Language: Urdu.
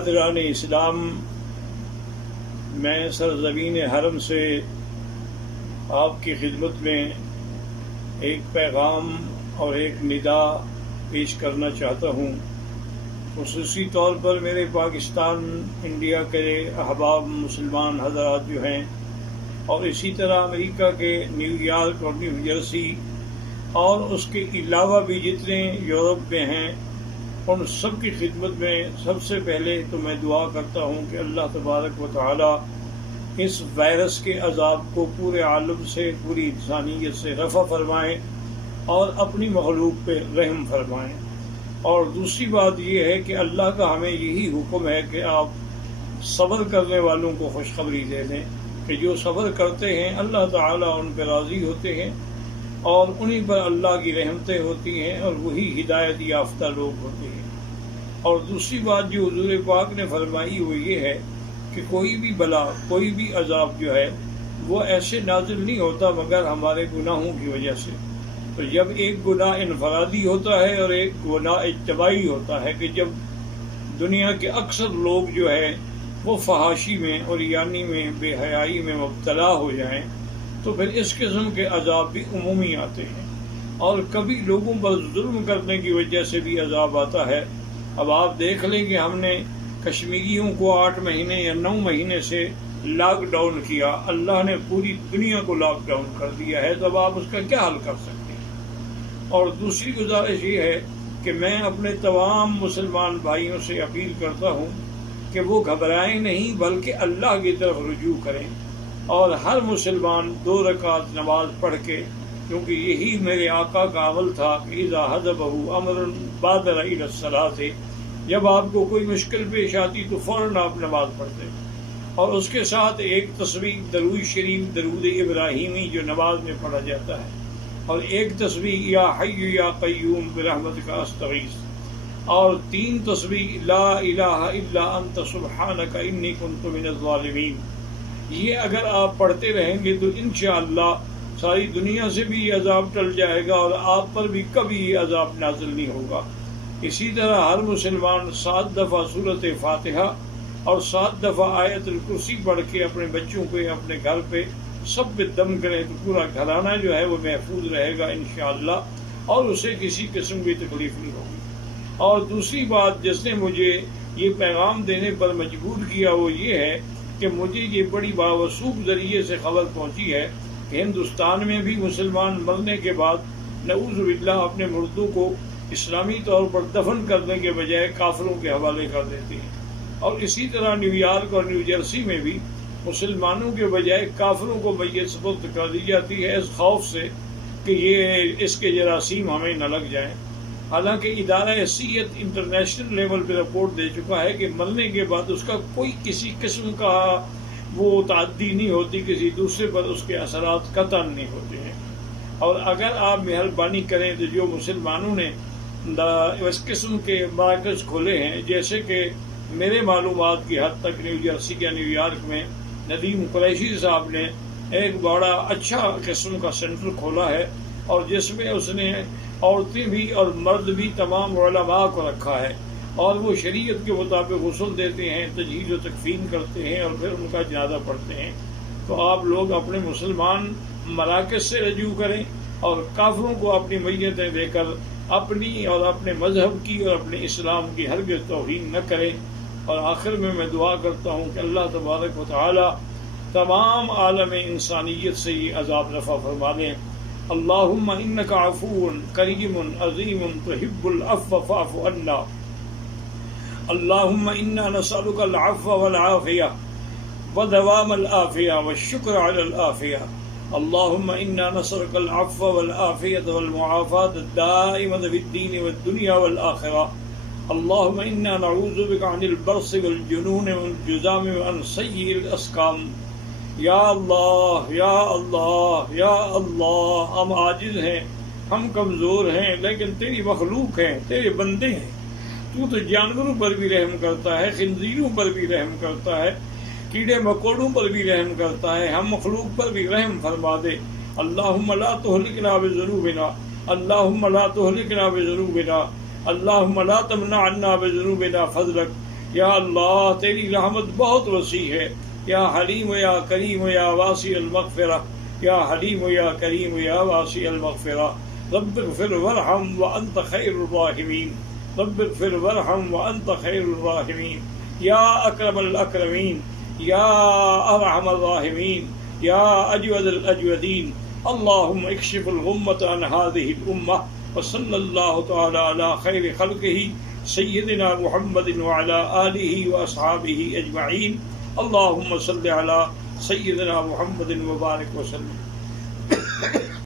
برادران اسلام، میں سرزمین حرم سے آپ کی خدمت میں ایک پیغام اور ایک ندا پیش کرنا چاہتا ہوں، خصوصی طور پر میرے پاکستان انڈیا کے احباب مسلمان حضرات جو ہیں، اور اسی طرح امریکہ کے نیو یارک اور نیو جرسی اور اس کے علاوہ بھی جتنے یورپ میں ہیں، ان سب کی خدمت میں سب سے پہلے تو میں دعا کرتا ہوں کہ اللہ تبارک و تعالی اس وائرس کے عذاب کو پورے عالم سے، پوری انسانیت سے رفع فرمائیں اور اپنی مخلوق پہ رحم فرمائیں۔ اور دوسری بات یہ ہے کہ اللہ کا ہمیں یہی حکم ہے کہ آپ صبر کرنے والوں کو خوشخبری دے دیں کہ جو صبر کرتے ہیں اللہ تعالیٰ ان پہ راضی ہوتے ہیں اور انہی پر اللہ کی رحمتیں ہوتی ہیں اور وہی ہدایت یافتہ لوگ ہوتے ہیں۔ اور دوسری بات جو حضور پاک نے فرمائی وہ یہ ہے کہ کوئی بھی بلا، کوئی بھی عذاب جو ہے وہ ایسے نازل نہیں ہوتا مگر ہمارے گناہوں کی وجہ سے۔ تو جب ایک گناہ انفرادی ہوتا ہے اور ایک گناہ اجتماعی ہوتا ہے کہ جب دنیا کے اکثر لوگ جو ہے وہ فحاشی میں اور یعنی میں بے حیائی میں مبتلا ہو جائیں تو پھر اس قسم کے عذاب بھی عمومی آتے ہیں، اور کبھی لوگوں پر ظلم کرنے کی وجہ سے بھی عذاب آتا ہے۔ اب آپ دیکھ لیں کہ ہم نے کشمیریوں کو 8 مہینے یا 9 مہینے سے لاک ڈاؤن کیا، اللہ نے پوری دنیا کو لاک ڈاؤن کر دیا ہے، تو اب آپ اس کا کیا حل کر سکتے ہیں؟ اور دوسری گزارش یہ ہے کہ میں اپنے تمام مسلمان بھائیوں سے اپیل کرتا ہوں کہ وہ گھبرائیں نہیں بلکہ اللہ کی طرف رجوع کریں، اور ہر مسلمان 2 رکعت نماز پڑھ کے، کیونکہ یہی میرے آقا کا عمل تھا کہ اذا حضبہ امر بادر الی الصلاۃ، جب آپ کو کوئی مشکل پیش آتی تو فوراً آپ نماز پڑھتے، اور اس کے ساتھ ایک تسبیح درود شریف، درود ابراہیمی جو نماز میں پڑھا جاتا ہے، اور ایک تسبیح یا حی یا قیوم برحمتک استغیث، اور 3 تسبیح لا الہ الا انت سبحانک انی کنت من الظالمین۔ یہ اگر آپ پڑھتے رہیں گے تو انشاءاللہ ساری دنیا سے بھی یہ عذاب ٹل جائے گا اور آپ پر بھی کبھی یہ عذاب نازل نہیں ہوگا۔ اسی طرح ہر مسلمان 7 دفعہ سورۃ فاتحہ اور 7 دفعہ آیت الکرسی پڑھ کے اپنے بچوں پہ، اپنے گھر پہ سب پہ دم کرے تو پورا گھرانہ جو ہے وہ محفوظ رہے گا انشاءاللہ، اور اسے کسی قسم کی تکلیف نہیں ہوگی۔ اور دوسری بات جس نے مجھے یہ پیغام دینے پر مجبور کیا وہ یہ ہے کہ مجھے یہ بڑی باوثوق ذریعے سے خبر پہنچی ہے کہ ہندوستان میں بھی مسلمان مرنے کے بعد نعوذ باللہ اپنے مردوں کو اسلامی طور پر دفن کرنے کے بجائے کافروں کے حوالے کر دیتے ہیں، اور اسی طرح نیو یارک اور نیو جرسی میں بھی مسلمانوں کے بجائے کافروں کو میت سپرد کر دی جاتی ہے، اس خوف سے کہ یہ اس کے جراثیم ہمیں نہ لگ جائیں۔ حالانکہ ادارہ صحت انٹرنیشنل لیول پہ رپورٹ دے چکا ہے کہ مرنے کے بعد اس کا کوئی کسی قسم کا وہ تعدی نہیں ہوتی، کسی دوسرے پر اس کے اثرات قطعاً نہیں ہوتے ہیں۔ اور اگر آپ مہربانی کریں تو جو مسلمانوں نے اس قسم کے مراکز کھولے ہیں، جیسے کہ میرے معلومات کی حد تک نیو جرسی یا نیو یارک میں ندیم قریشی صاحب نے ایک بڑا اچھا قسم کا سینٹر کھولا ہے، اور جس میں اس نے عورتیں بھی اور مرد بھی تمام علماء کو رکھا ہے، اور وہ شریعت کے مطابق غسل دیتے ہیں، تجہیز و تکفین کرتے ہیں اور پھر ان کا جنازہ پڑھتے ہیں۔ تو آپ لوگ اپنے مسلمان مراکز سے رجوع کریں اور کافروں کو اپنی میتیں دے کر اپنی اور اپنے مذہب کی اور اپنے اسلام کی ہرگز توہین نہ کریں۔ اور آخر میں دعا کرتا ہوں کہ اللہ تبارک و تعالی تمام عالم انسانیت سے یہ عذاب رفع فرما دیں۔ اللہم انک عفو کریم عظیم تحب العفو فاعف عنا۔ اللہم انا نسألک العفو والعافیہ ودوام العافیہ والشکر علی العافیہ۔ اللہم انا نسألک العفو والعافیہ والمعافاة الدائمة فی الدین والدنیا والآخرہ۔ اللہم انا نعوذ بک عن البرص والجنون والجذام وعن سیء الاسقام۔ یا اللہ یا اللہ یا اللہ، ہم عاجز ہیں، ہم کمزور ہیں، لیکن تیری مخلوق ہیں، تیرے بندے ہیں۔ تو جانوروں پر بھی رحم کرتا ہے، خنزیروں پر بھی رحم کرتا ہے، کیڑے مکوڑوں پر بھی رحم کرتا ہے، ہم مخلوق پر بھی رحم فرما دے۔ اللہم لا تہلکنا بذنوبنا، اللہم لا تہلکنا بذنوبنا، اللہم لا تمنع عنا بذنوبنا فضلک۔ یا اللہ تیری رحمت بہت وسیع ہے، یا حلیم یا کریم یا واسع المغفرہ، یا حلیم یا کریم یا واسع المغفرہ، رب اغفر وارحم وانت خیر الراحمین، رب اغفر وارحم وانت خیر الراحمین، یا اکرم الاکرمین، یا ارحم الراحمین، یا اجود الاجودین، اللہم اکشف الغمۃ عن هذه الامہ، وصلی اللہ تعالی علی خیر خلقہ سیدنا محمد وعلی آلہ واصحابہ اجمعین، اللہم صل علی سیدنا محمد وبارک وسلم۔